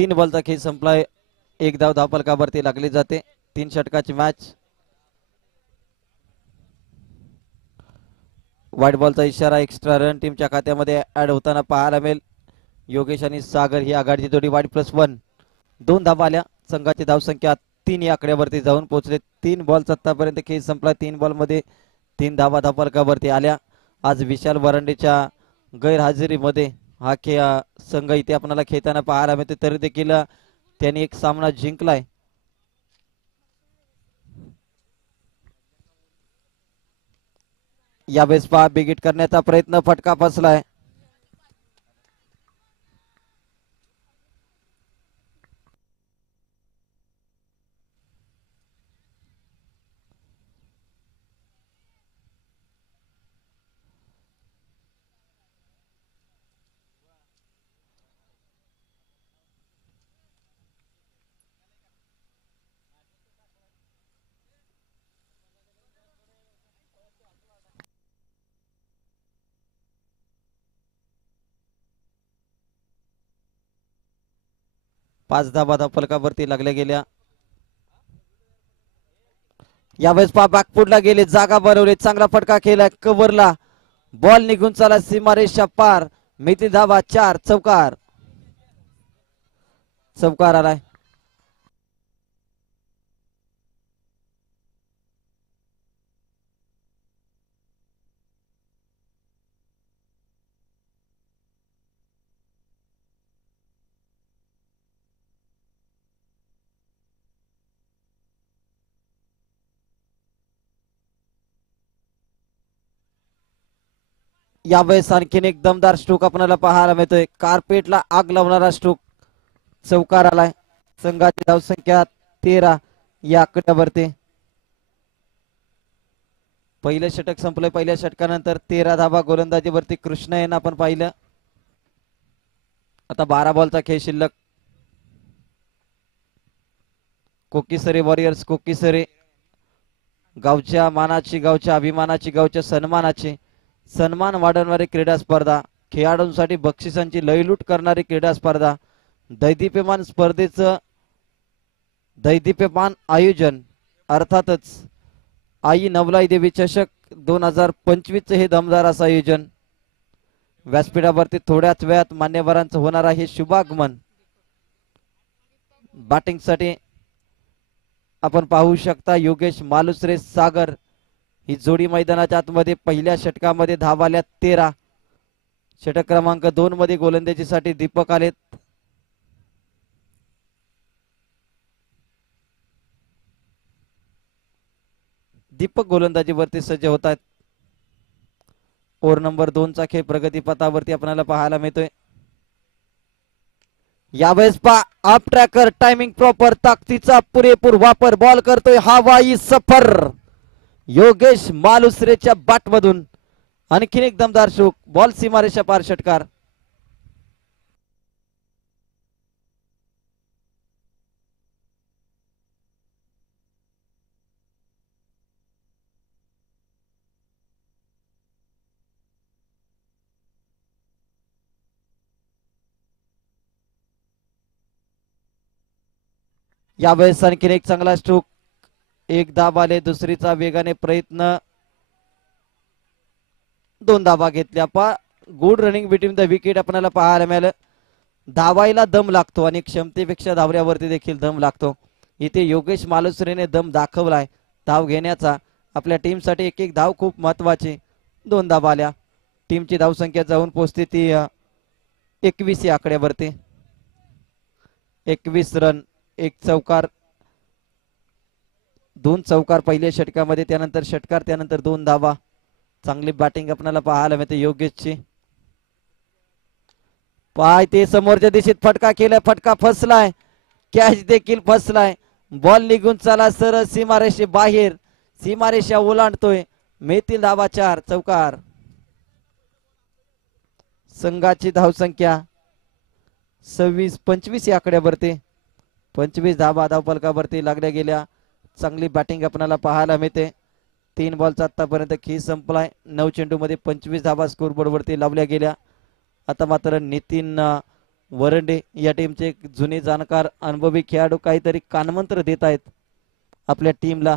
3 बॉलचा खेळ संपलाय. 1 धाव धावफलकावरती लागली जाते. 3 षटकाची मॅच. व्हाईट बॉलचा इशारा. एक्स्ट्रा रन टीमच्या खात्यामध्ये ऍड होताना पाहायला मिळेल. योगेश आणि सागर ही आघाडीची जोडी. वाईट +1. 2 धावा आल्या. संघाची धावसंख्या 3 या आकड्यावरती जाऊन पोहोचले. 3 बॉल आतापर्यंत खेळ संपला. 3 बॉलमध्ये 3 धावा धावफलकावरती आल्या. आज विशाल वरांडेच्या गैरहजेरीमध्ये हा संघ इथे आपल्याला खेळताना पाहायला मिळते. तरी देखील त्यांनी एक सामना जिंकलाय. यावेळेस पहा बिगिट करण्याचा प्रयत्न. फटका फसलाय. पाच धावा धावफलकावरती लागल्या गेल्या. यावेळेस पहा बॅकफुटला गेले. जागा बनवली. चांगला फटका केलाय. कव्हरला बॉल निघून चला सीमारेषा पार. मिती धावा 4. चौकार. चौकार आलाय. यावेळेस आणखीन एक दमदार स्ट्रोक आपल्याला पाहायला मिळतोय. कार्पेटला आग लावणारा स्ट्रोक. चौकार आलाय. संघाची धावसंख्या 13 या आकड्यावरती. पहिलं षटक संपलंय. पहिल्या षटकानंतर 13 धावा गोलंदाजीवरती कृष्णा यांना आपण पाहिलं. आता 12 बॉलचा खेळ शिल्लक. कोकीसरे वॉरियर्स. कोकीसरे गावच्या मानाची, गावच्या अभिमानाची, गावच्या सन्मानाची, सन्मान वाढवणारी क्रीडा स्पर्धा. खेळाडूंसाठी बक्षिसांची लयलूट करणारी क्रीडा स्पर्धा. दैदिप्यमान स्पर्धेचं दैदिप्यमान आयोजन. अर्थातच आई नवलाई देवी चषक 2025 हे दमदार असं आयोजन. व्यासपीठावरती थोड्याच वेळात मान्यवरांचं होणार आहे शुभागमन. बॅटिंगसाठी आपण पाहू शकता योगेश मालुसरे सागर ही जोडी मैदानाच्या आतमध्ये. पहिल्या षटकामध्ये धावा आल्या 13. षटक क्रमांक 2 मध्ये गोलंदाजीसाठी दीपक आलेत. दीपक गोलंदाजीवरती सज्ज होत आहेत. ओव्हर नंबर 2 चा खेळ प्रगतीपथावरती आपल्याला पाहायला मिळतोय. यावेळेस पा अप ट्रॅकर. Timing proper. ताकदीचा पुरेपूर वापर. बॉल करतोय हवाई सफर. योगेश मालुसरेच्या बॅट मधून आणखीन एक दमदार शोक. बॉल सीमारेषा पार. षटकार. यावेळेस आणखीन एक चांगला स्ट्रोक. 1 धाव आले. दुसरीचा वेगाने प्रयत्न. 2 धावा घेतल्या. पा good running between the wicket आपल्याला पाहायला मिळालं. धावायला दम लागतो आणि क्षमतेपेक्षा धावण्यावरती देखील दम लागतो. इथे योगेश मालुसरेने दम दाखवलाय धाव घेण्याचा. आपल्या टीमसाठी एक एक धाव खूप महत्वाची. 2 धावा आल्या. टीमची धावसंख्या जाऊन पोहोचते ती 21 या आकड्यावरती. 21 रन. 1 चौकार. 2 चौकार पहिल्या षटकामध्ये. त्यानंतर षटकार. त्यानंतर 2 धावा. चांगली बॅटिंग आपल्याला पाहायला मिळते योगेशची. पाय ते समोरच्या दिशेत फटका केलाय. फटका फसलाय. कॅच देखील फसलाय. बॉल निघून चला सरळ सीमारेषे बाहेर. सीमारेषा ओलांडतोय. मिळतील धावा 4. चौकार. संघाची धावसंख्या 25 या आकड्यावरती. 25 धावा धावफलकावरती लागल्या गेल्या. चांगली बॅटिंग आपल्याला पाहायला मिळते. 3 बॉलचा आतापर्यंत खेळ संपलाय. 9 चेंडूमध्ये 25 धावा स्कोरबोर्ड वरती लावल्या गेल्या. आता मात्र नितीन वरंडे या टीमचे एक जुने जाणकार अनुभवी खेळाडू काहीतरी कानमंत्र देत आहेत आपल्या टीमला.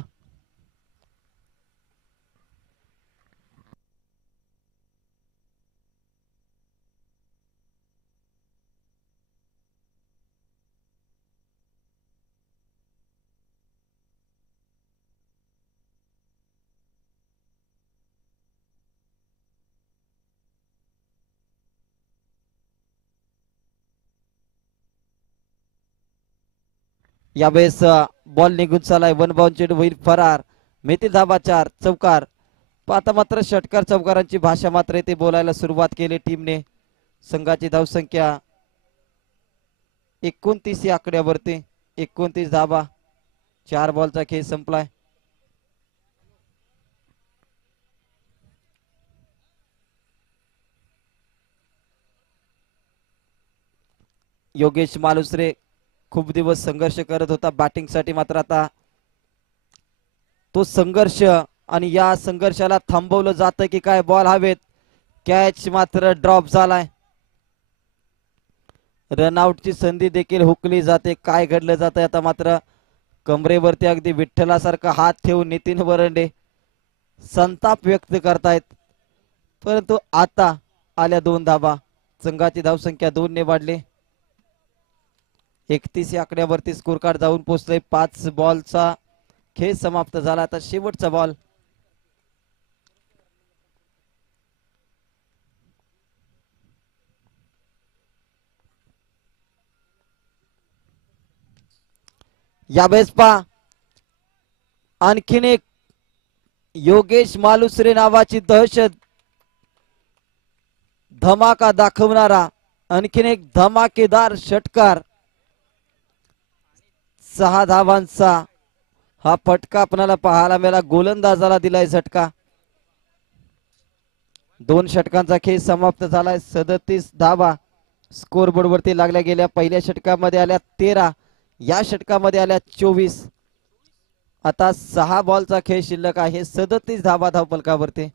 यावेळेस बॉल निघून चालाय, वन बाउंडेड होईल फरार. मिळतील धाबा 4 चौकार. आता मात्र षटकार चौकारांची भाषा मात्र येथे बोलायला सुरुवात केली टीमने. संघाची धावसंख्या 29 या आकड्यावरती. 29 धाबा. 4 बॉलचा खेळ संपलाय. योगेश मालुसरे खूप दिवस संघर्ष करत होता बॅटिंग साठी, मात्र आता तो संघर्ष आणि या संघर्षाला थांबवलं जातं की काय. बॉल हवेत, कॅच मात्र ड्रॉप झालाय. रनआउटची संधी देखील हुकली जाते. काय घडलं जातंय आता मात्र कमरेवरती अगदी विठ्ठलासारखा हात ठेवून नितीन वरंडे संताप व्यक्त करतायत. परंतु आता आल्या 2 धाबा. संघाची धावसंख्या 2 ने वाढली. 31 या आकड्यावरती स्कोर कार्ड जाऊन पोहोचले. 5 बॉलचा खेळ समाप्त झाला. आता शेवटचा बॉल. यावेळेस पा आणखीन एक योगेश मालुसरे नावाची दहशत धमाका दाखवणारा आणखीन एक धमाकेदार षटकार. 6 धावांचा हा फटका आपल्याला पाहायला मिळाला. गोलंदाजाला दिलाय झटका. 2 षटकांचा खेळ समाप्त झालाय. 37 धावा स्कोर बोर्ड वरती लागल्या गेल्या. पहिल्या षटकामध्ये आल्या 13, या षटकामध्ये आल्या 24. आता 6 बॉलचा खेळ शिल्लक आहे. 37 धावा धावफलकावरती.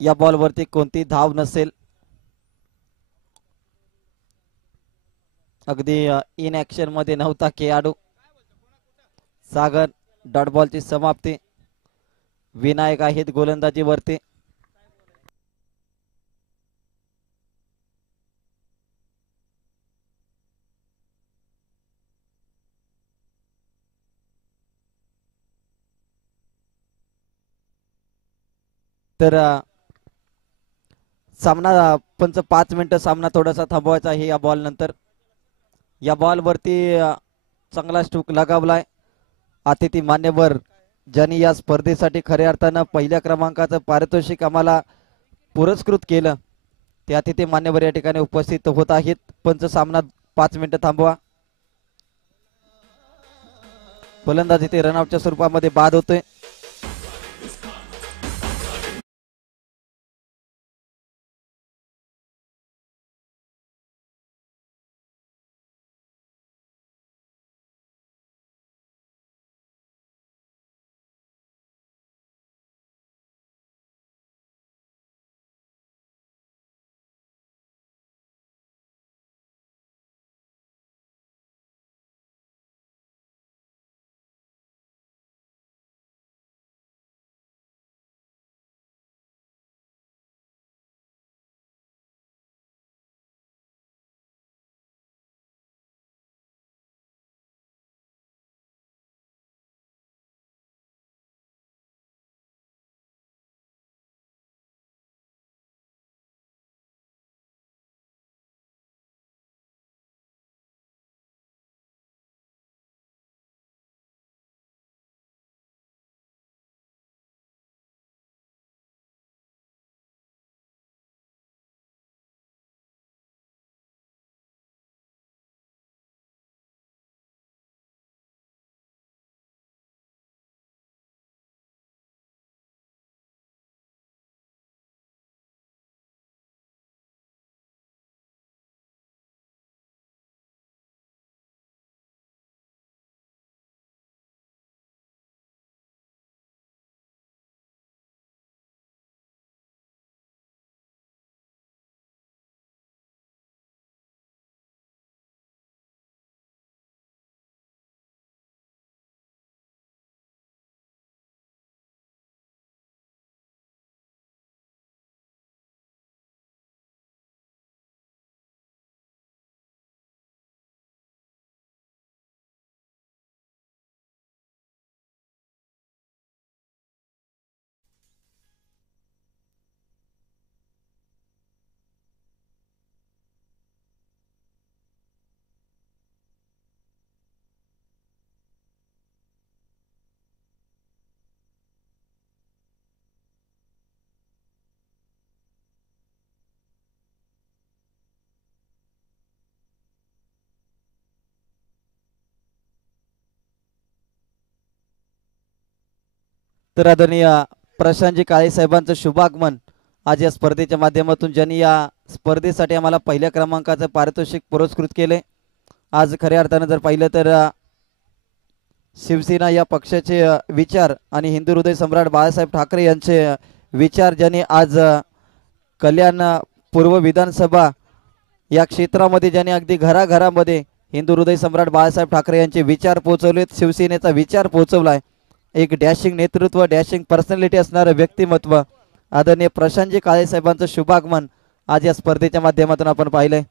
या बॉल वरती कोणती धाव नसेल. अगदी इन ऍक्शन मध्ये नव्हता खेळाडू. सागर डॉट बॉलची समाप्ती. विनायक आहेत गोलंदाजी वरती. तर सामना पंच 5 मिनिटं सामना थोडासा थांबवायचा आहे या बॉल नंतर. या बॉल वरती चांगला स्ट्रोक लगावलाय. अतिथी मान्यवर ज्यांनी या स्पर्धेसाठी खऱ्या अर्थानं पहिल्या क्रमांकाचं पारितोषिक आम्हाला पुरस्कृत केलं, ते अतिथी मान्यवर या ठिकाणी उपस्थित होत आहेत. पंच सामना 5 मिनिटं थांबवा. फलंदाजी ते रनआउटच्या स्वरूपामध्ये बाद होतोय. तर आदरणीय प्रशांतजी काळे साहेबांचं शुभागमन आज या स्पर्धेच्या माध्यमातून ज्यांनी या स्पर्धेसाठी आम्हाला पहिल्या क्रमांकाचं पारितोषिक पुरस्कृत केले. आज खऱ्या अर्थानं जर पाहिलं तर शिवसेना या पक्षाचे विचार आणि हिंदू हृदय सम्राट बाळासाहेब ठाकरे यांचे विचार ज्यांनी आज कल्याण पूर्व विधानसभा या क्षेत्रामध्ये ज्यांनी अगदी घराघरामध्ये हिंदू हृदय सम्राट बाळासाहेब ठाकरे यांचे विचार पोहोचवलेत. शिवसेनेचा विचार पोहोचवलाय. एक डॅशिंग नेतृत्व, डॅशिंग पर्सनॅलिटी असणारं व्यक्तिमत्व आदरणीय प्रशांतजी काळे साहेबांचं शुभागमन आज या स्पर्धेच्या माध्यमातून आपण पाहिलंय.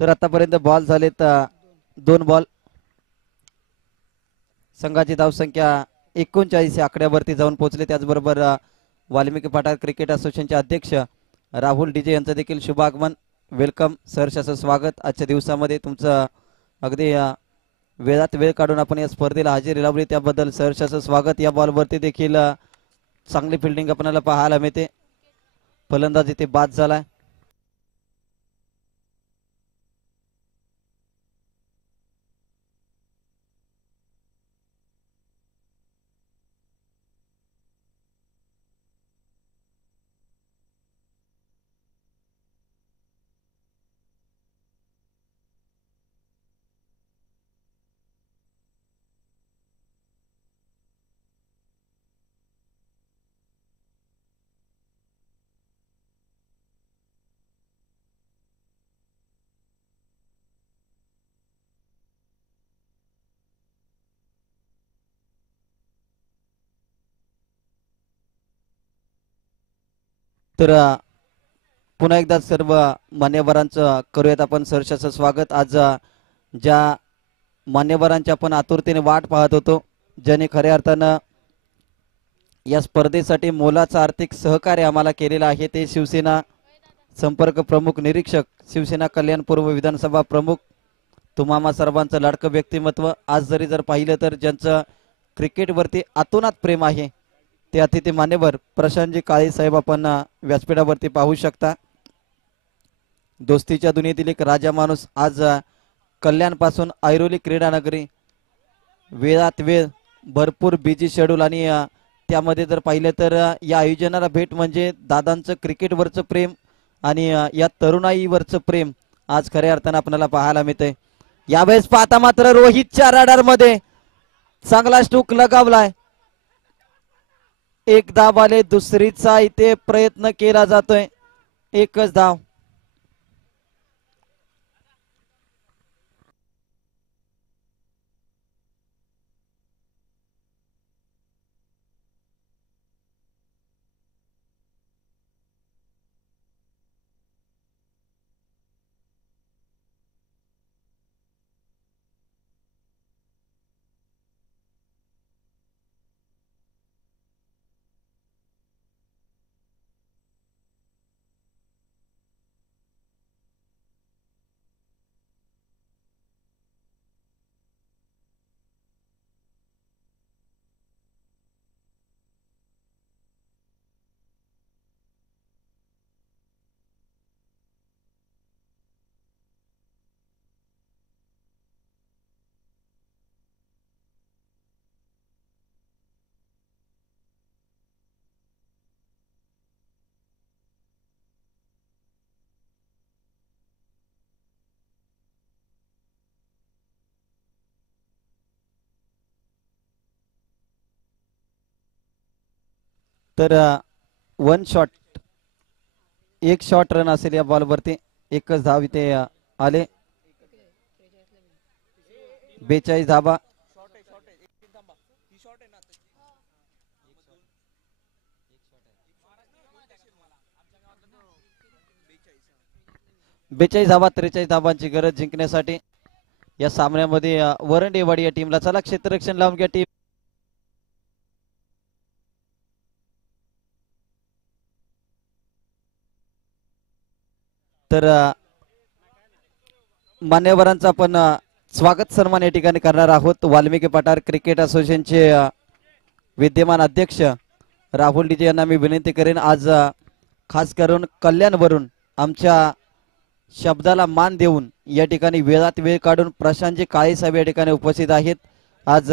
तर आतापर्यंत बॉल झालेत 2 बॉल. संघाची धावसंख्या 39 या आकड्यावरती जाऊन पोहोचले. त्याचबरोबर वाल्मिकी पाटार क्रिकेट असोसिएशनचे अध्यक्ष राहुल डीजे यांचं देखील शुभागमन. वेलकम सहर्ष असं स्वागत. आजच्या दिवसामध्ये तुमचं अगदी वेळात वेळ काढून आपण या स्पर्धेला हजेरी लावली त्याबद्दल सहर्ष असं स्वागत. या बॉलवरती देखील चांगली फिल्डिंग आपल्याला पाहायला मिळते. फलंदाज इथे बाद झालाय. तर पुन्हा एकदा सर्व मान्यवरांचं करूयात आपण सहर्षाचं स्वागत. आज ज्या मान्यवरांची आपण आतुरतेने वाट पाहत होतो, ज्यांनी खऱ्या अर्थानं या स्पर्धेसाठी मोलाचं आर्थिक सहकार्य आम्हाला केलेलं आहे, ते शिवसेना संपर्क प्रमुख निरीक्षक, शिवसेना कल्याण पूर्व विधानसभा प्रमुख, तुम्हा सर्वांचं लाडकं व्यक्तिमत्व. आज जर पाहिलं तर ज्यांचं क्रिकेटवरती आतोनात प्रेम आहे ते अतिथी मान्यवर प्रशांतजी काळे साहेब आपण व्यासपीठावरती पाहू शकता. दोस्तीच्या दुनियेतील एक राजा माणूस आज कल्याण पासून ऐरोली क्रीडा नगरी, वेळात वेळ, भरपूर बिझी शेड्यूल आणि त्यामध्ये जर पाहिलं तर या आयोजनाला भेट म्हणजे दादांचं क्रिकेटवरचं प्रेम आणि या तरुणाईवरचं प्रेम आज खऱ्या अर्थानं आपल्याला पाहायला मिळतंय. यावेळेस पाहता मात्र रोहितच्या रडार मध्ये चांगला स्टूक लगावलाय. एक धाव आले, दुसरीचा इथे प्रयत्न केला जातोय. एकच धाव. तर वन शॉट, एक शॉट रन असेल या बॉलवरती. एकच धाव इथे आले. 42 धाबा. 42 धाबा, 43 धाबांची गरज जिंकण्यासाठी या सामन्यामध्ये. वरंडेवाडी या टीमला. चला क्षेत्ररक्षण लावून घ्या टीम. तर मान्यवरांचा आपण स्वागत सन्मान या ठिकाणी करणार आहोत. वाल्मिकी पठार क्रिकेट असोसिएशनचे विद्यमान अध्यक्ष राहुल डीजे यांना मी विनंती करेन, आज खास करून कल्याणवरून आमच्या शब्दाला मान देऊन या ठिकाणी वेळात वेळ काढून प्रशांतजी काळे साहेब या ठिकाणी उपस्थित आहेत. आज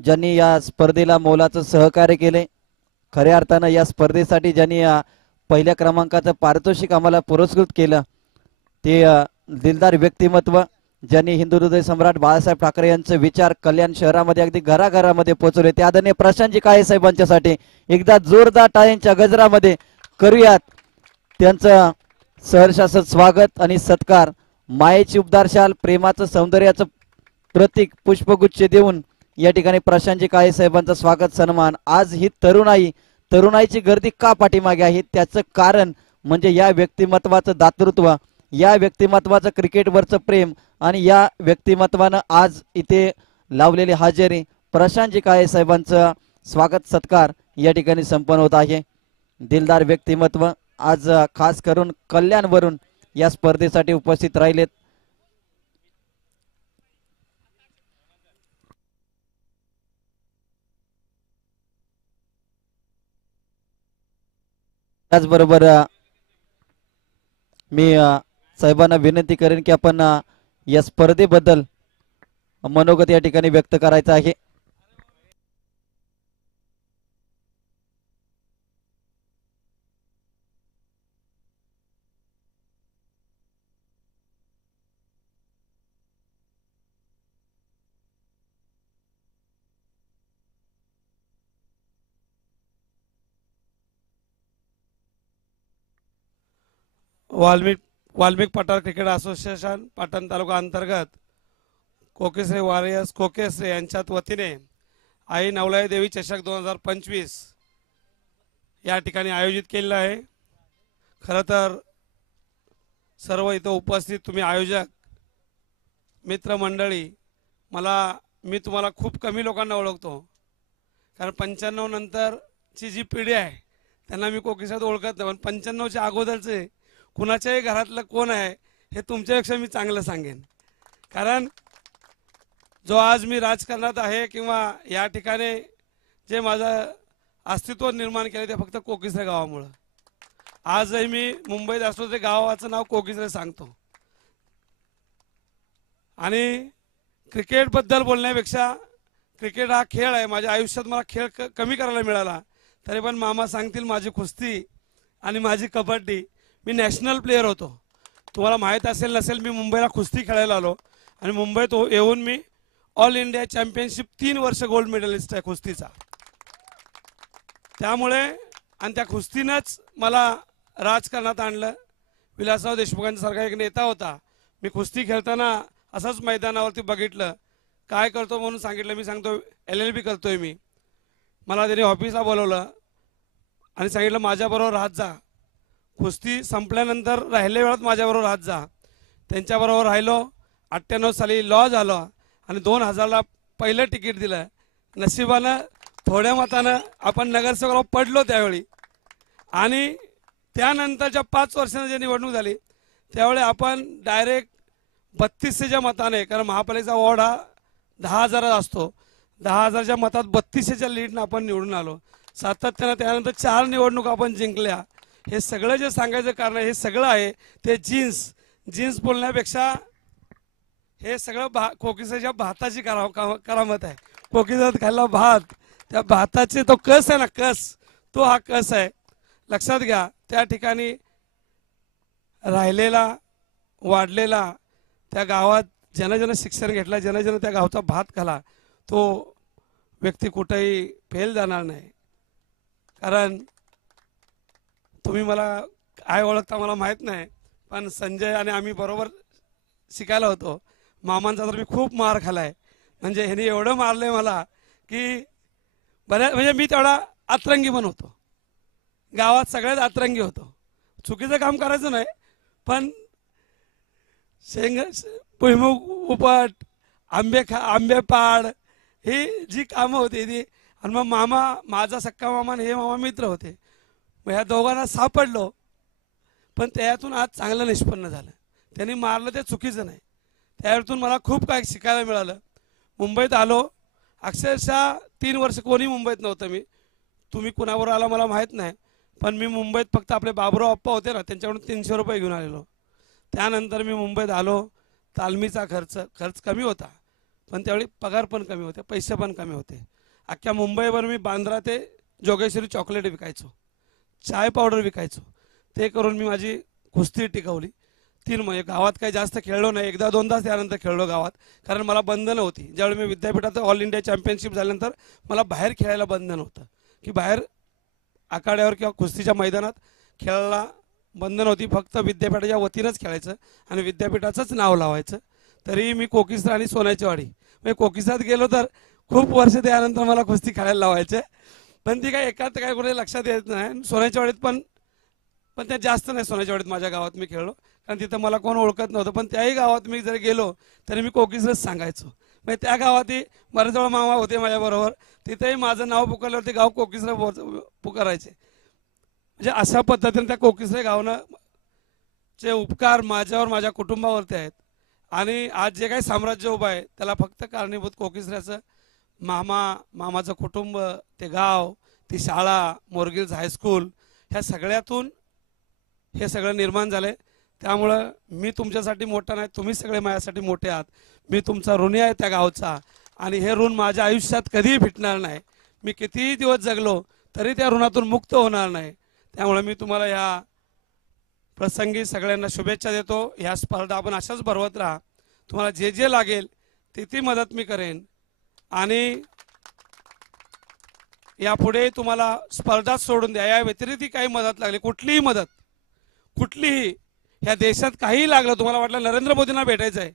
ज्यांनी या स्पर्धेला मोलाचं सहकार्य केले, खऱ्या अर्थानं या स्पर्धेसाठी ज्यांनी पहिल्या क्रमांकाचं पारितोषिक आम्हाला पुरस्कृत केलं, ते दिलदार व्यक्तिमत्व ज्यांनी हिंदू हृदय सम्राट बाळासाहेब ठाकरे यांचे विचार कल्याण शहरामध्ये अगदी घराघरामध्ये पोहोचवले, ते आदरणीय प्रशांतजी काळे साहेबांच्यासाठी एकदा जोरदार टाळ्यांच्या गजरामध्ये करूयात त्यांचं सहर्षाचं स्वागत आणि सत्कार. मायेची उबदार शाल, प्रेमाचं सौंदर्याचं प्रतीक पुष्पगुच्छ देऊन या ठिकाणी प्रशांतजी काळे साहेबांचं स्वागत सन्मान. आज ही तरुणाईची गर्दी का पाठीमागे आहे, त्याचं कारण म्हणजे या व्यक्तिमत्वाचं दातृत्व, या व्यक्तिमत्वाचं क्रिकेटवरचं प्रेम आणि या व्यक्तिमत्वानं आज इथे लावलेली हजेरी. प्रशांतजी काळे साहेबांचं स्वागत सत्कार या ठिकाणी संपन्न होत आहे. दिलदार व्यक्तिमत्व आज खास करून कल्याणवरून या स्पर्धेसाठी उपस्थित राहिलेत. त्याचबरोबर मी साहेबांना विनंती करेन की आपण या स्पर्धेबद्दल मनोगत या ठिकाणी व्यक्त करायचं आहे. वाल्मिक पठार क्रिकेट असोसिएशन पाटण तालुका अंतर्गत कोकेश्री वॉरियर्स कोकेश्री यांच्यात वतीने आई नवलाई देवी चषक 2025 या ठिकाणी आयोजित केलेला आहे. खरं तर सर्व इथं उपस्थित तुम्ही आयोजक मित्रमंडळी, मी तुम्हाला खूप कमी लोकांना ओळखतो, कारण 95 नंतरची जी पिढी आहे त्यांना मी कोकेश्रीत ओळखत नाही, पण 95च्या अगोदरचे कुणाच्याही घरातलं कोण आहे हे तुमच्यापेक्षा मी चांगलं सांगेन. कारण जो आज मी राजकारणात आहे किंवा या ठिकाणी जे माझं अस्तित्व निर्माण केलं ते फक्त कोकेश्री गावामुळं. आजही मी मुंबईत असलो ते गावाचं नाव कोकेश्री सांगतो. आणि क्रिकेटबद्दल बोलण्यापेक्षा क्रिकेट हा खेळ आहे. माझ्या आयुष्यात मला खेळ कमी करायला मिळाला, तरी पण मामा सांगतील माझी कुस्ती आणि माझी कबड्डी. मी नॅशनल प्लेयर होतो. तुम्हाला माहीत असेल नसेल, मी मुंबईला कुस्ती खेळायला आलो आणि मुंबईत येऊन मी ऑल इंडिया चॅम्पियनशिप 3 वर्ष गोल्ड मेडलिस्ट आहे कुस्तीचा. त्यामुळे आणि त्या कुस्तीनंच मला राजकारणात आणलं. विलासराव देशमुखांसारखा एक नेता होता, मी कुस्ती खेळताना असंच मैदानावरती बघितलं, काय करतो म्हणून सांगितलं. मी सांगतो LLB करतोय मी. मला त्यांनी ऑफिसला बोलवलं आणि सांगितलं माझ्याबरोबर राहत जा, कुस्ती संपल्यानंतर राहिल्या वेळात माझ्याबरोबर राहत जा. त्यांच्याबरोबर राहिलो. 98 साली लॉ झालं आणि 2000ला पहिलं तिकीट दिलं. नशिबानं थोड्या मतानं आपण नगरसेवकाला पडलो त्यावेळी. आणि त्यानंतरच्या 5 वर्षांनी जी निवडणूक झाली त्यावेळी आपण डायरेक्ट 3200च्या मताने, कारण महापालिकेचा वॉर्ड हा 10,000 असतो, 10,000च्या मतात 3200च्या लीडनं आपण निवडून आलो. सातत्यानं त्यानंतर 4 निवडणूक आपण जिंकल्या. हे सगळं जे सांगायचं कारण हे सगळं आहे ते जीन्स बोलण्यापेक्षा हे सगळं कोकिसाच्या भाताची करामत आहे. कोकिसात खाल्ला भात, त्या भाताचे तो कस आहे ना, तो हा कस आहे. लक्षात घ्या, त्या ठिकाणी राहिलेला वाढलेला त्या गावात ज्यानं शिक्षण घेतलं, ज्यानं त्या गावचा भात खाला, तो व्यक्ती कुठेही फेल जाणार नाही. कारण तुम्ही मला काय ओळखता मला माहीत नाही, पण संजय आणि आम्ही बरोबर शिकायला होतो. मामांचा तर मी खूप मार खालाय. म्हणजे ह्याने एवढं मारलंय मला की म्हणजे मी तेवढा अतरंगी पण होतो. गावात सगळ्यात अतरंगी होतो. चुकीचं काम करायचं नाही, पण भुईमुग उपट, आंबेपाड ही जी कामं होती ती. आणि मग मामा, माझा सक्का मामा आणि हे मामा मित्र होते. मग ह्या दोघांना सापडलो, पण त्यातून आज चांगलं निष्पन्न झालं. त्यांनी मारलं ते चुकीचं नाही. त्यातून मला खूप काही शिकायला मिळालं. मुंबईत आलो, अक्षरशः 3 वर्ष कोणी मुंबईत नव्हतं मी. तुम्ही कुणावर आला मला माहीत नाही, पण मी मुंबईत फक्त आपले बाबुराव अप्पा होते ना, त्यांच्याकडून 300 रुपये घेऊन आलेलो. त्यानंतर मी मुंबईत आलो. तालमीचा खर्च कमी होता, पण त्यावेळी पगार पण कमी होते, पैसे पण कमी होते. अख्ख्या मुंबईवर मी बांद्रा ते जोगेश्वरी चॉकलेट विकायचो, चाय पावडर विकायचो. ते करून मी माझी कुस्ती टिकवली. 3 महिने गावात काही जास्त खेळलो नाही, एकदा दोनदाच त्यानंतर खेळलो गावात, कारण मला बंधनं होती. ज्यावेळी मी विद्यापीठात ऑल इंडिया चॅम्पियनशिप झाल्यानंतर मला बाहेर खेळायला बंधन होतं, की बाहेर आखाड्यावर किंवा कुस्तीच्या मैदानात खेळायला बंधन होती. फक्त विद्यापीठाच्या वतीनंच खेळायचं आणि विद्यापीठाचंच नाव लावायचं. तरी मी कोकिसरा आणि सोन्याची वाडी म्हणजे कोकिसात गेलो तर खूप वर्ष त्यानंतर मला कुस्ती खेळायला लावायचे. पण ती काय एकात काय कोणी लक्षात येत नाही. सोन्याच्या वाडीत पण त्यात जास्त नाही. सोन्याच्या वाडीत माझ्या गावात मी खेळलो, कारण तिथं मला कोण ओळखत नव्हतं. पण त्याही गावात मी जर गेलो तरी मी कोकिसरच सांगायचो. म्हणजे त्या गावातही बरेच वेळा मामा होते माझ्याबरोबर, तिथेही माझं नाव पुकारल्यावरती गाव कोकिसरा पुकारायचे. म्हणजे अशा पद्धतीने त्या कोकिसरे गावनं चे उपकार माझ्यावर, माझ्या कुटुंबावरती आहेत. आणि आज जे काही साम्राज्य उभं आहे त्याला फक्त कारणीभूत कोकिसऱ्याचं मामाचं कुटुंब, ते गाव, ती शाळा, मोरगिल्स हायस्कूल, ह्या सगळ्यातून हे सगळं निर्माण झालं आहे. त्यामुळं मी तुमच्यासाठी मोठा नाही, तुम्ही सगळे माझ्यासाठी मोठे आहात. मी तुमचा ऋणी आहे त्या गावचा, आणि हे ऋण माझ्या आयुष्यात कधीही फिटणार नाही. मी कितीही दिवस जगलो तरी त्या ऋणातून मुक्त होणार नाही. त्यामुळे मी तुम्हाला ह्या प्रसंगी सगळ्यांना शुभेच्छा देतो. ह्या स्पर्धा आपण अशाच भरवत राहा. तुम्हाला जे जे लागेल ती मदत मी करेन. आणि यापुढे तुम्हाला स्पर्धा सोडून द्या, या व्यतिरिक्त काही मदत लागली, कुठलीही मदत, कुठलीही, ह्या देशात काही लागलं, तुम्हाला वाटलं नरेंद्र मोदींना भेटायचं आहे,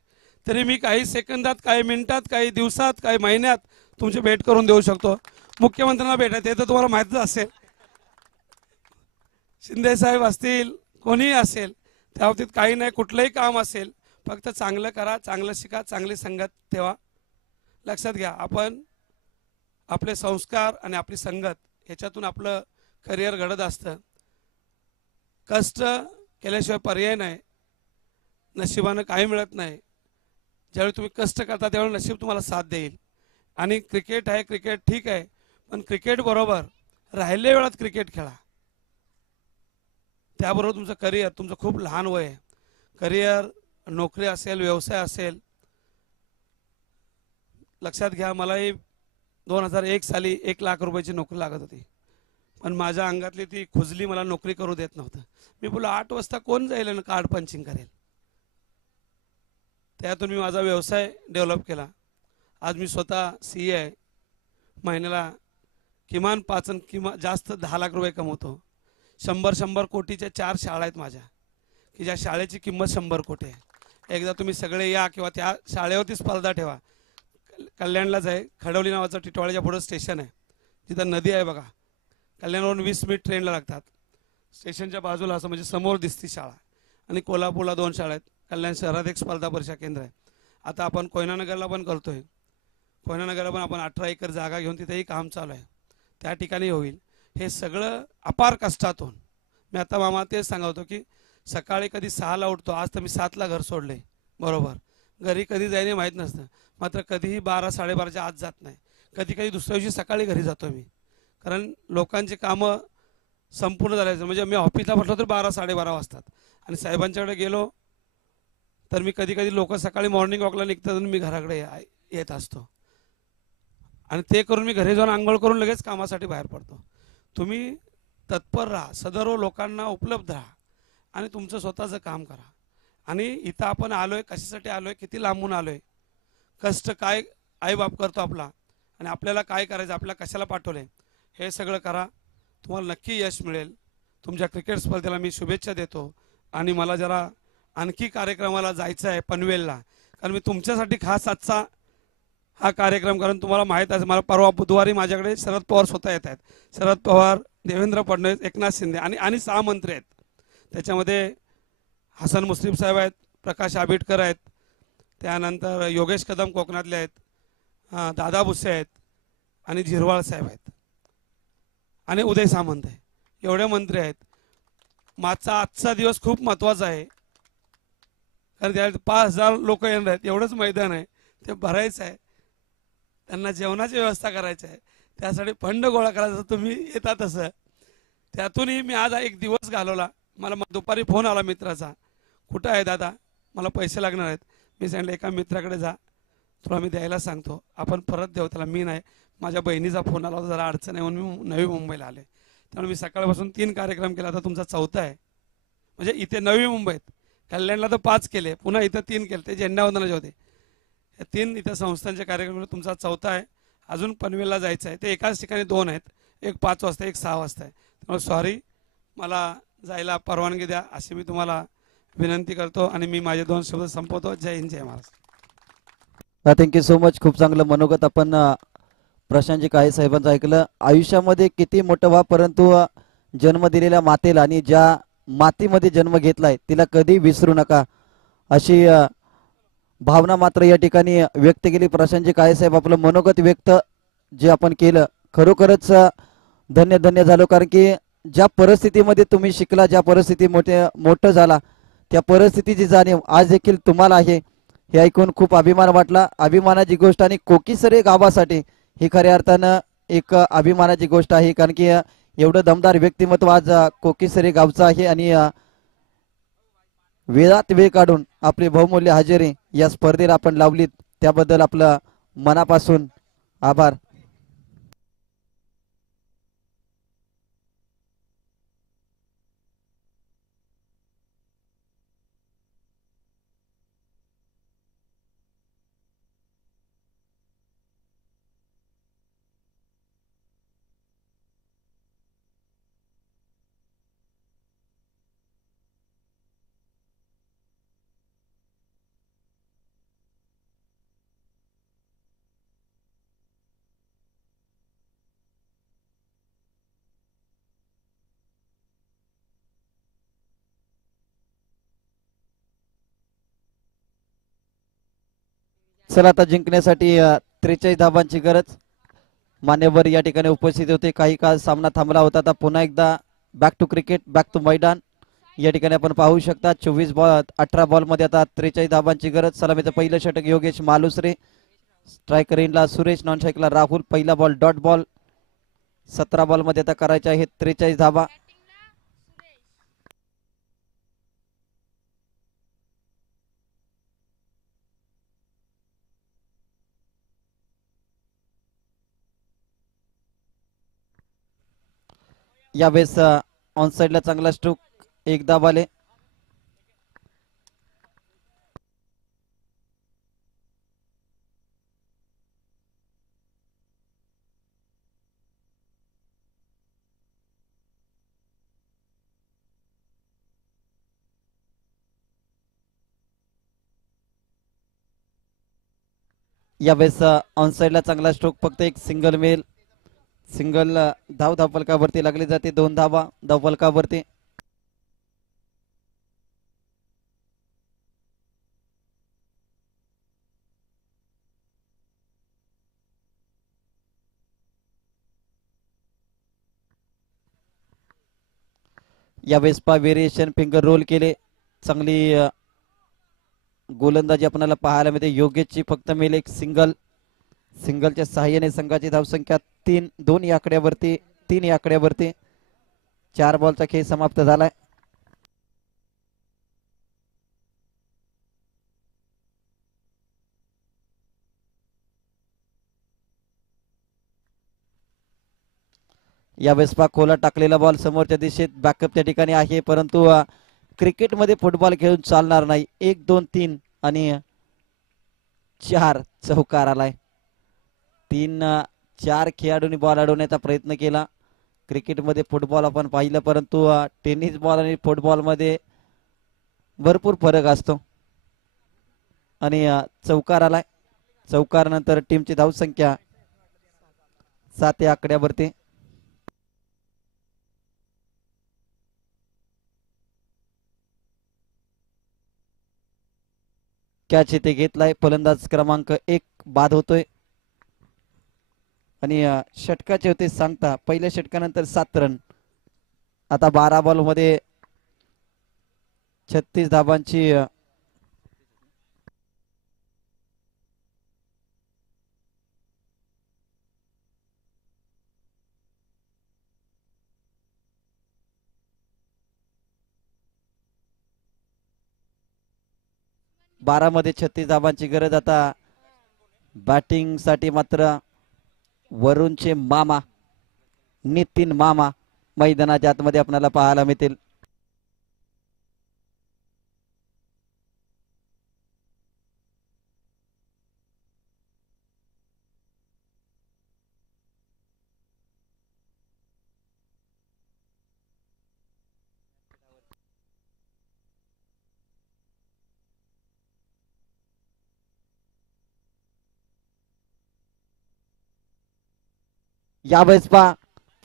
तरी मी काही सेकंदात, काही मिनिटात, काही दिवसात, काही महिन्यात तुमची भेट करून देऊ शकतो. मुख्यमंत्र्यांना भेटायचं तर तुम्हाला माहितीच असेल, शिंदे साहेब असतील, कोणीही असेल, त्या बाबतीत काही नाही. कुठलंही काम असेल फक्त चांगलं करा, चांगलं शिका, चांगली संगत ठेवा. लक्षात घ्या, आपण आपले संस्कार आणि आपली संगत ह्याच्यातून आपलं करिअर घडत असतं. कष्ट केल्याशिवाय पर्याय नाही. नशिबानं काही मिळत नाही. ज्यावेळी तुम्ही कष्ट करता त्यावेळी नशीब तुम्हाला साथ देईल. आणि क्रिकेट आहे, क्रिकेट ठीक आहे, पण क्रिकेट बरोबर राहिलेल्या वेळात क्रिकेट खेळा. त्याबरोबर तुमचं करिअर, तुमचं खूप लहान वय आहे, करिअर, नोकरी असेल, व्यवसाय असेल. लक्षात घ्या, मलाही 2001 साली 1 लाख रुपयाची नोकरी लागत होती, पण माझ्या अंगातली ती खुजली मला नोकरी करू देत नव्हतं. मी बोललो 8 वाजता कोण जाईल आणि कार्ड पंचिंग करेल. त्यातून मी माझा व्यवसाय डेव्हलप केला. आज मी स्वतः CA आहे. महिन्याला किमान 5 किंवा जास्त 10 लाख रुपये कमवतो. 100 कोटीच्या 4 शाळा आहेत माझ्या, की ज्या शाळेची किंमत 100 कोटी आहे. एकदा तुम्ही सगळे या किंवा त्या शाळेवरती स्पर्धा ठेवा. कल्याणलाच आहे, खडवली नावाचं टिटवाळ्याच्या पुढं स्टेशन आहे, तिथं नदी आहे बघा. कल्याणवरून 20 मिनिट ट्रेनला लागतात. स्टेशनच्या बाजूला असं म्हणजे समोर दिसती शाळा. आणि कोल्हापूरला 2 शाळा आहेत. कल्याण शहरात एक स्पर्धा परीक्षा केंद्र आहे. आता आपण कोयनानगरला पण करतोय. कोयनानगरला पण आपण 18 एकर जागा घेऊन तिथेही काम चालू आहे, त्या ठिकाणी होईल. हे सगळं अपार कष्टातून. मी आता मामा तेच सांगतो की सकाळी कधी 6ला उठतो, आज तर मी 7ला घर सोडले, बरोबर. घरी कधी जायने माहीत नसतं, मात्र कधीही 12-12:30च्या आत जात नाही. कधी कधी दुसऱ्या दिवशी सकाळी घरी जातो मी, कारण लोकांची कामं संपूर्ण झाल्याचं. म्हणजे मी ऑफिसला म्हटलं तर 12-12:30 वाजतात. आणि साहेबांच्याकडे गेलो तर मी कधी कधी लोक सकाळी मॉर्निंग वॉकला निघतात आणि मी घराकडे येत असतो. आणि ते करून मी घरी जाऊन आंघोळ करून लगेच कामासाठी बाहेर पडतो. तुम्ही तत्पर राहा, सदर्व लोकांना उपलब्ध राहा आणि तुमचं स्वतःचं काम करा. आणि इथं आपण आलोय कशासाठी आलोय, किती लांबून आलोय, कष्ट काय आईबाप करतो आपला, आणि आपल्याला काय करायचं, आपल्याला कशाला पाठवले हे सगळं करा. तुम्हाला नक्की यश मिळेल. तुमच्या क्रिकेट स्पर्धेला मी शुभेच्छा देतो. आणि मला जरा आणखी कार्यक्रमाला जायचं आहे पनवेलला, कारण मी तुमच्यासाठी खास आजचा हा कार्यक्रम, कारण तुम्हाला माहीत आहे मला परवा बुधवारी माझ्याकडे शरद पवार स्वतः येत आहेत. शरद पवार, देवेंद्र फडणवीस, एकनाथ शिंदे आणि 6 मंत्री आहेत. त्याच्यामध्ये हसन मुश्रीफ साहेब आहेत, प्रकाश आंबेडकर आहेत, त्यानंतर योगेश कदम कोकणातले आहेत, दादा भुसे आहेत आणि झिरवाळ साहेब आहेत आणि उदय सामंत आहे. एवढे मंत्री आहेत. माझा आजचा दिवस खूप महत्त्वाचा आहे, कारण त्या 5,000 लोक येणार आहेत. एवढंच मैदान आहे, ते भरायचं आहे. त्यांना जेवणाची व्यवस्था करायची आहे, त्यासाठी फंड गोळा करायचा. तुम्ही येता तसं त्यातूनही मी आज एक दिवस घालवला. मला दुपारी फोन आला मित्राचा, कुठं आहे दादा, मला पैसे लागणार आहेत. मी सांगितलं एका मित्राकडे जा, तुला मी द्यायला सांगतो, आपण परत देऊ त्याला. मी नाही, माझ्या बहिणीचा फोन आला होता, जरा अडचण आहे म्हणून मी नवी मुंबईला आले. त्यामुळे मी सकाळपासून 3 कार्यक्रम केला, आता तुमचा 4था आहे. म्हणजे इथे नवी मुंबईत कल्याणला तर 5 केले, पुन्हा इथं 3 केले, ते झेंडावंदनाचे होते. या 3 इथं संस्थांचे कार्यक्रम, तुमचा 4था आहे. अजून पनवेलला जायचं आहे, ते एकाच ठिकाणी 2 आहेत, एक 5 वाजता एक 6 वाजता आहे. त्यामुळे सॉरी, मला जायला परवानगी द्या अशी मी तुम्हाला विनंती करतो आणि मी माझे 2 शब्द संपवतो. जय हिंद, जय महाराष्ट्र. Thank you so much. खूप चांगलं मनोगत आपण प्रशांतजी काळे साहेबांचं ऐकलं. आयुष्यामध्ये किती मोठं व्हा, परंतु जन्म दिलेल्या मातेला आणि ज्या मातीमध्ये जन्म घेतलाय तिला कधी विसरू नका, अशी भावना मात्र या ठिकाणी व्यक्त केली प्रशांतजी काळे साहेब. आपलं मनोगत व्यक्त जे आपण केलं, खरोखरच धन्य धन्य झालो. कारण की ज्या परिस्थितीमध्ये तुम्ही शिकला, ज्या परिस्थिती मोठं झाला, त्या परिस्थितीची जाणीव आज देखील तुम्हाला आहे, हे ऐकून खूप अभिमान वाटला. अभिमानाची गोष्ट आणि कोकीसरे गावासाठी ही खऱ्या अर्थानं एक अभिमानाची गोष्ट आहे. कारण की एवढं दमदार व्यक्तिमत्व आज कोकीसरे गावचं आहे आणि वेळात वेळ काढून आपली बहुमूल्य हजेरी या स्पर्धेला आपण लावलीत, त्याबद्दल आपलं मनापासून आभार. चला, आता जिंकण्यासाठी 43 धावांची गरज. मान्यवर या ठिकाणी उपस्थित होते. काही काळ सामना थांबला होता, आता पुन्हा एकदा back to cricket, back to मैदान या ठिकाणी आपण पाहू शकता. 18 बॉलमध्ये आता 43 धावांची गरज. सलामीचं पहिलं षटक योगेश मालुसरे, स्ट्रायकर इनला सुरेश, नॉन स्ट्राईकला राहुल. पहिला बॉल डॉट बॉल. 17 बॉलमध्ये आता करायचे आहेत 43 धावा. यावेळेस ऑन साइडला चांगला स्ट्रोक, 1 धाव आले. यावेळेस ऑन साइडला चांगला स्ट्रोक, फक्त एक सिंगल मेल. सिंगल धाव फलकावरती लागली जाते. 2 धावा धाव फलकावरती. यावेळेस व्हेरिएशन फिंगर रोल केले. चांगली गोलंदाजी आपल्याला पाहायला मिळते. योगेशची फक्त मेल एक सिंगल. सिंगलच्या सहाय्याने संघाची धावसंख्या 2 या आकड्यावरती. 3 या आकड्यावरती. 4 बॉलचा खेळ समाप्त झालाय. यावेळेस खोला टाकलेला बॉल समोरच्या दिशेत बॅकअपच्या ठिकाणी आहे, परंतु क्रिकेटमध्ये फुटबॉल खेळून चालणार नाही. 1 2 3 आणि 4 चौकार आलाय. 4 खेळाडूंनी बॉल अडवण्याचा प्रयत्न केला. क्रिकेटमध्ये फुटबॉल आपण पाहिलं, परंतु टेनिस बॉल आणि फुटबॉलमध्ये भरपूर फरक असतो. आणि चौकार आलाय. चौकार नंतर टीमची धावसंख्या 7 या आकड्यावरती. कॅच इथे घेतलाय. फलंदाज क्रमांक 1 बाद होतोय. आणि षटकाचे होते सांगता पहिल्या षटकानंतर 7 रन. आता 12 बॉल मध्ये 36 धाबांची 12 मध्ये 36 धाबांची गरज. आता बॅटिंग साठी मात्र वरुणचे मामा नितीन मामा मैदानाच्या आतमध्ये आपल्याला पाहायला मिळतील. यावेळेस पा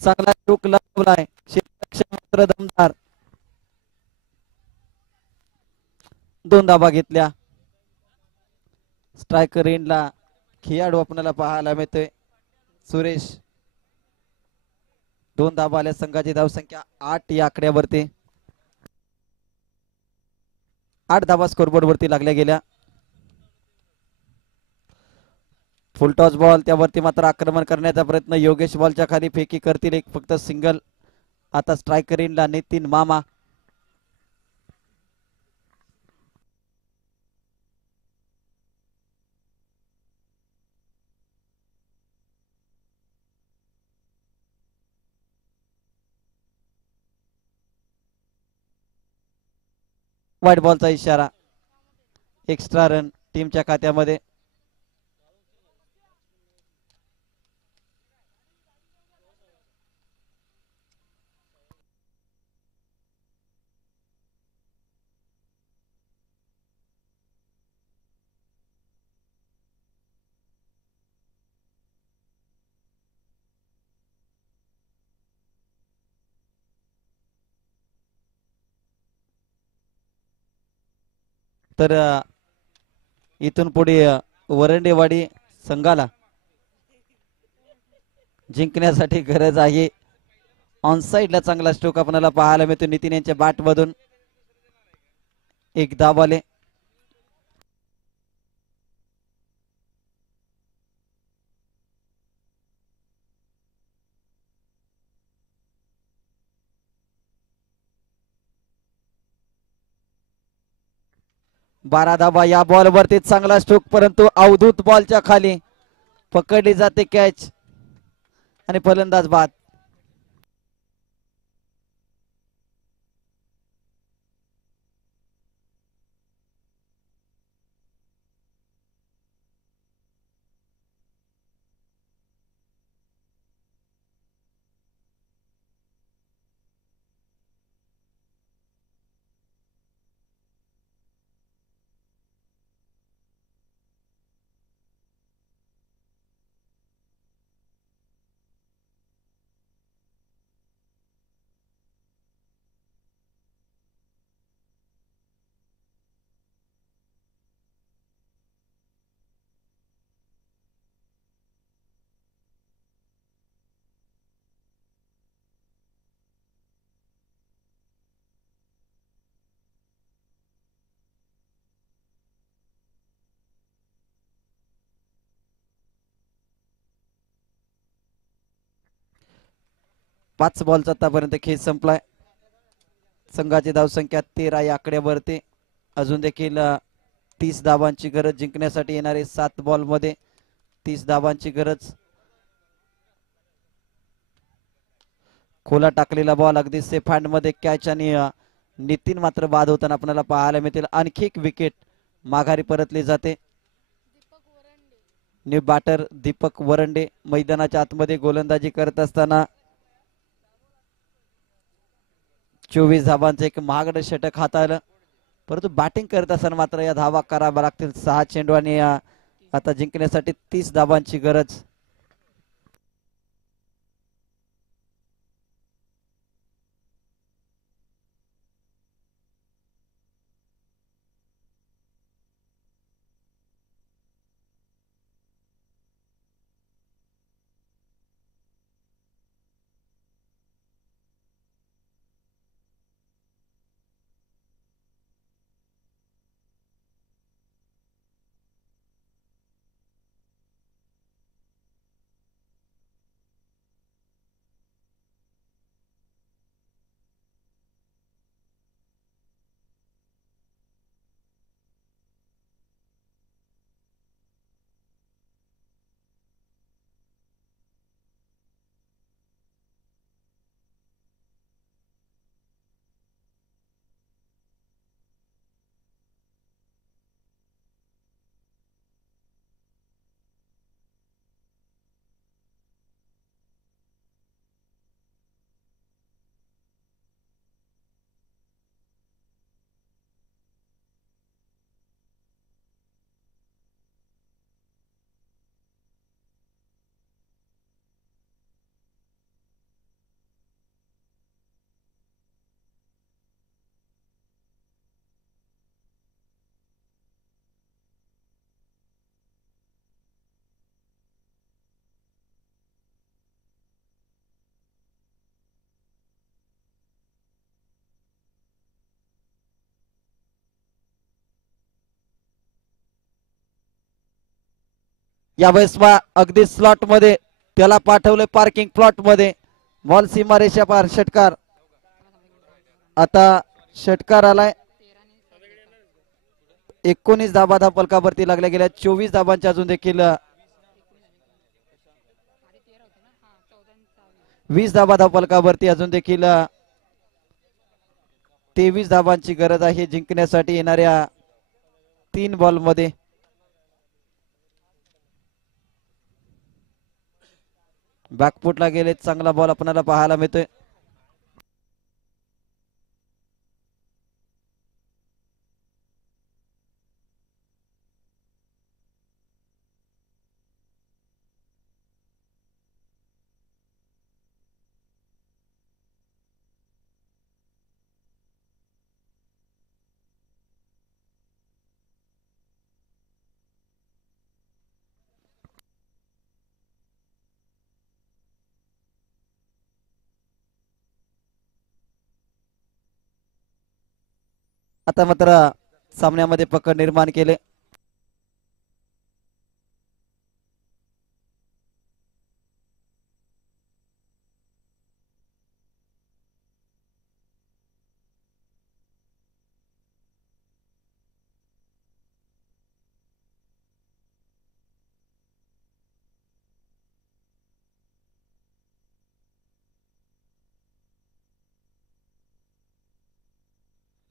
चांगला स्ट्रोक लावलाय. क्षेत्ररक्षण मात्र दमदार. 2 धाबा घेतल्या. स्ट्रायकर एंडला खेळाडू आपल्याला पाहायला मिळतोय सुरेश. 2 धाबा आल्या. संघाची धावसंख्या 8 या आकड्यावरती. 8 धाबा स्कोरबोर्ड वरती लागल्या गेल्या. फुलटॉस बॉल त्यावरती मात्र आक्रमण करण्याचा प्रयत्न. योगेश बॉलच्या खाली फेकी करतील. एक फक्त सिंगल. आता स्ट्रायकर इनला नितीन मामा. व्हाईट बॉलचा इशारा. एक्स्ट्रा रन टीमच्या खात्यामध्ये. तर इथून पुढे वरंडेवाडी संघाला जिंकण्यासाठी गरज आहे. ऑन साइडला चांगला स्ट्रोक आपल्याला पाहायला मिळतो नितीन यांच्या बॅट मधून. 1 धाव आले. बारा धाबा या बॉल वरती. चांगला स्ट्रोक परंतु अवधूत बॉलच्या खाली पकडली जाते कॅच आणि फलंदाज बाद. पाच बॉलचा आतापर्यंत खेळ संपलाय. संघाची धावसंख्या 13 या आकड्यावरती. अजून देखील 30 धावांची गरज. जिंकण्यासाठी येणारे 7 बॉल मध्ये 30 धावांची गरज. खोला टाकलेला बॉल अगदी सेफ हँड मध्ये कॅच आणि नितीन मात्र बाद होताना आपल्याला पाहायला मिळतील. आणखी एक विकेट माघारी परतली जाते. न्यू बॅटर दीपक वरंडे मैदानाच्या आतमध्ये गोलंदाजी करत असताना 24 धावांचं एक महागडं षटक हाताळलं, परंतु बॅटिंग करत असताना मात्र या धावा कराव्या लागतील. 6 चेंडू आणि आता जिंकण्यासाठी 30 धावांची गरज. यावेळेस अगदी स्लॉट मध्ये त्याला पाठवले पार्किंग प्लॉट मध्ये. बॉल सीमारेषा पार. षटकार. आता षटकार आलाय. 19 धाबा धाव फलकावरती लागल्या गेल्या. 24 धाबांच्या अजून देखील 20 धाबा धाव फलकावरती अजून देखील 23 धाबांची गरज आहे जिंकण्यासाठी येणाऱ्या 3 बॉल मध्ये. बॅकफुटला गेले. चांगला बॉल आपल्याला पाहायला मिळतोय. आता मात्र सामन्यामध्ये पकड निर्माण केले.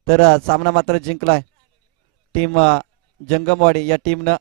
तर सामना मात्र जिंकलाय टीम जंगमवाडी या टीमनं.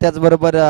त्याचबरोबर